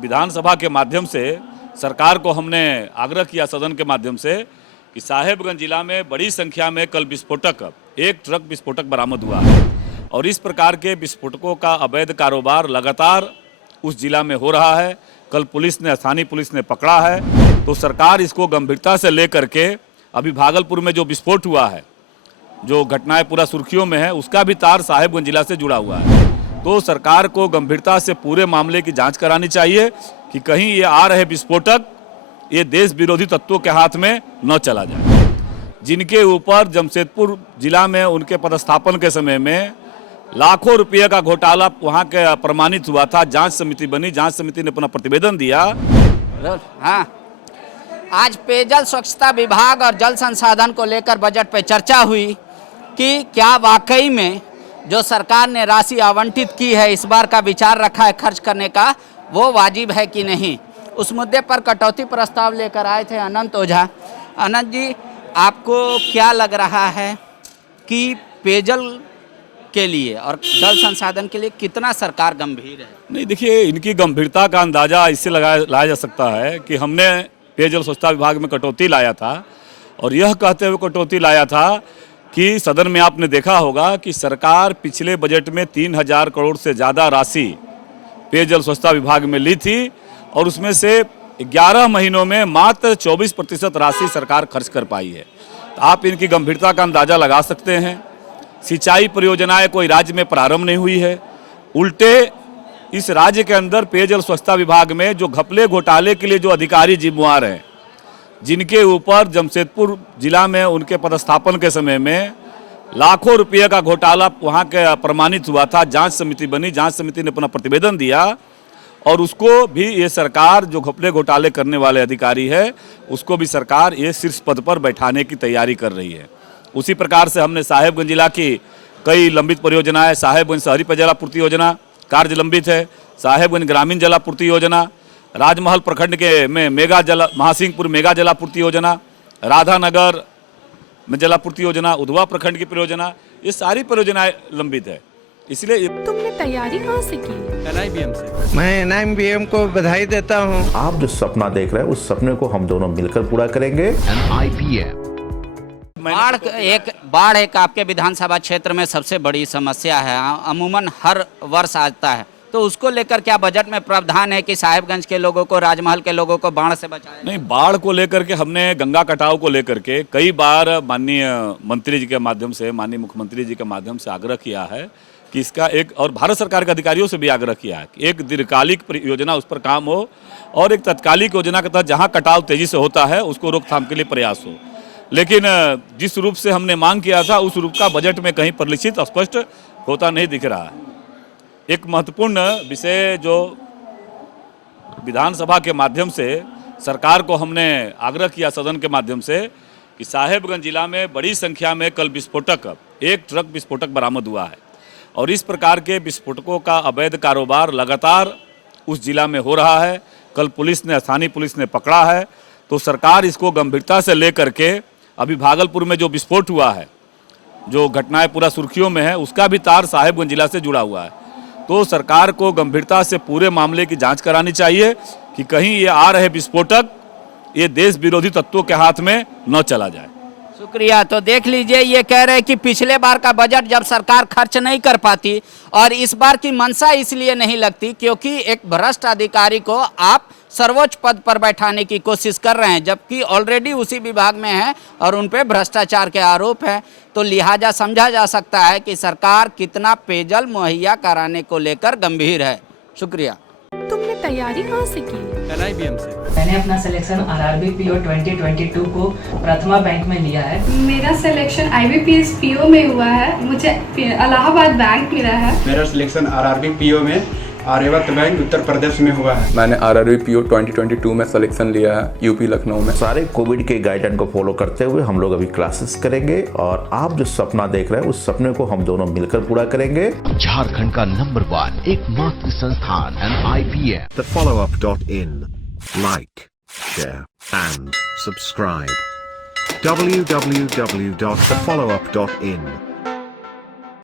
विधानसभा के माध्यम से सरकार को हमने आग्रह किया सदन के माध्यम से कि साहेबगंज जिला में बड़ी संख्या में कल विस्फोटक, एक ट्रक विस्फोटक बरामद हुआ है और इस प्रकार के विस्फोटकों का अवैध कारोबार लगातार उस जिला में हो रहा है। कल स्थानीय पुलिस ने पकड़ा है, तो सरकार इसको गंभीरता से लेकर के अभी भागलपुर में जो विस्फोट हुआ है, जो घटनाएं पूरा सुर्खियों में है, उसका भी तार साहेबगंज जिला से जुड़ा हुआ है। तो सरकार को गंभीरता से पूरे मामले की जांच करानी चाहिए कि कहीं ये आ रहे विस्फोटक ये देश विरोधी तत्वों के हाथ में न चला जाए, जिनके ऊपर जमशेदपुर जिला में उनके पदस्थापन के समय में लाखों रुपये का घोटाला वहाँ के प्रमाणित हुआ था। जांच समिति बनी, जांच समिति ने अपना प्रतिवेदन दिया। हाँ, आज पेयजल स्वच्छता विभाग और जल संसाधन को लेकर बजट पे चर्चा हुई कि क्या वाकई में जो सरकार ने राशि आवंटित की है, इस बार का विचार रखा है खर्च करने का, वो वाजिब है कि नहीं। उस मुद्दे पर कटौती प्रस्ताव लेकर आए थे अनंत ओझा। अनंत जी, आपको क्या लग रहा है कि पेयजल के लिए और जल संसाधन के लिए कितना सरकार गंभीर है? नहीं, देखिए, इनकी गंभीरता का अंदाजा इससे लाया जा सकता है कि हमने पेयजल स्वच्छता विभाग में कटौती लाया था और यह कहते हुए कटौती लाया था कि सदन में आपने देखा होगा कि सरकार पिछले बजट में 3000 करोड़ से ज़्यादा राशि पेयजल स्वच्छता विभाग में ली थी और उसमें से 11 महीनों में मात्र 24% राशि सरकार खर्च कर पाई है। तो आप इनकी गंभीरता का अंदाज़ा लगा सकते हैं। सिंचाई परियोजनाएं कोई राज्य में प्रारंभ नहीं हुई है, उल्टे इस राज्य के अंदर पेयजल स्वच्छता विभाग में जो घपले घोटाले के लिए जो अधिकारी जिम्मेवार हैं, जिनके ऊपर जमशेदपुर जिला में उनके पदस्थापन के समय में लाखों रुपये का घोटाला वहाँ के प्रमाणित हुआ था। जांच समिति बनी, जांच समिति ने अपना प्रतिवेदन दिया और उसको भी ये सरकार, जो घपले घोटाले करने वाले अधिकारी है, उसको भी सरकार ये शीर्ष पद पर बैठाने की तैयारी कर रही है। उसी प्रकार से हमने साहेबगंज जिला की कई लंबित परियोजनाएं, साहेबगंज शहरी पेयजल जलापूर्ति योजना कार्य लंबित है, साहेबगंज ग्रामीण जलापूर्ति योजना, राजमहल प्रखंड के में महासिंहपुर मेगा जलापूर्ति योजना, राधानगर में जलापूर्ति योजना, उधवा प्रखंड की परियोजना, ये सारी परियोजनाएं लंबित है। इसलिए तुमने तैयारी कहाँ से की? NIBM से। मैं NIBM को बधाई देता हूँ। आप जो सपना देख रहे हैं उस सपने को हम दोनों मिलकर पूरा करेंगे। NIBM। बाढ़ एक आपके विधानसभा क्षेत्र में सबसे बड़ी समस्या है, अमूमन हर वर्ष आता है, तो उसको लेकर क्या बजट में प्रावधान है कि साहेबगंज के लोगों को, राजमहल के लोगों को बाढ़ से बचाया? नहीं, बाढ़ को लेकर के हमने गंगा कटाव को लेकर के कई बार माननीय मंत्री जी के माध्यम से, माननीय मुख्यमंत्री जी के माध्यम से आग्रह किया है कि इसका एक, और भारत सरकार के अधिकारियों से भी आग्रह किया है कि एक दीर्घकालिक योजना उस पर काम हो और एक तत्कालिक योजना के तहत जहाँ कटाव तेजी से होता है उसको रोकथाम के लिए प्रयास हो। लेकिन जिस रूप से हमने मांग किया था उस रूप का बजट में कहीं परिलक्षित स्पष्ट होता नहीं दिख रहा है। एक महत्वपूर्ण विषय जो विधानसभा के माध्यम से सरकार को हमने आग्रह किया सदन के माध्यम से कि साहेबगंज जिला में बड़ी संख्या में कल विस्फोटक, एक ट्रक विस्फोटक बरामद हुआ है और इस प्रकार के विस्फोटकों का अवैध कारोबार लगातार उस जिला में हो रहा है। कल स्थानीय पुलिस ने पकड़ा है, तो सरकार इसको गंभीरता से लेकर के अभी भागलपुर में जो विस्फोट हुआ है, जो घटनाएं पूरा सुर्खियों में है, उसका भी तार साहेबगंज जिला से जुड़ा हुआ है। तो सरकार को गंभीरता से पूरे मामले की जांच करानी चाहिए कि कहीं ये आ रहे विस्फोटक ये देश विरोधी तत्वों के हाथ में न चला जाए। शुक्रिया। तो देख लीजिए, ये कह रहे हैं कि पिछले बार का बजट जब सरकार खर्च नहीं कर पाती और इस बार की मंशा इसलिए नहीं लगती क्योंकि एक भ्रष्ट अधिकारी को आप सर्वोच्च पद पर बैठाने की कोशिश कर रहे हैं, जबकि ऑलरेडी उसी विभाग में है और उन पे भ्रष्टाचार के आरोप है। तो लिहाजा समझा जा सकता है कि सरकार कितना पेयजल मुहैया कराने को लेकर गंभीर है। शुक्रिया। तुमने तैयारी कहाँ से की? NIBM से। मैंने अपना सिलेक्शन RRB PO 2022 को प्रथमा बैंक में लिया है। मेरा सिलेक्शन IBPS PO में हुआ है, मुझे इलाहाबाद बैंक मिला है। मेरा सिलेक्शन RRB PO में आर्यवर्त बैंक उत्तर प्रदेश में हुआ है। मैंने RRB PO 2022 में सिलेक्शन लिया है यूपी लखनऊ में। सारे कोविड के गाइडलाइन को फॉलो करते हुए हम लोग अभी क्लासेस करेंगे और आप जो सपना देख रहे हैं उस सपने को हम दोनों मिलकर पूरा करेंगे। झारखंड का नंबर 1 एकमात्र संस्थान NIBM। thefollowup.in. Like, share and subscribe. www.thefollowup.in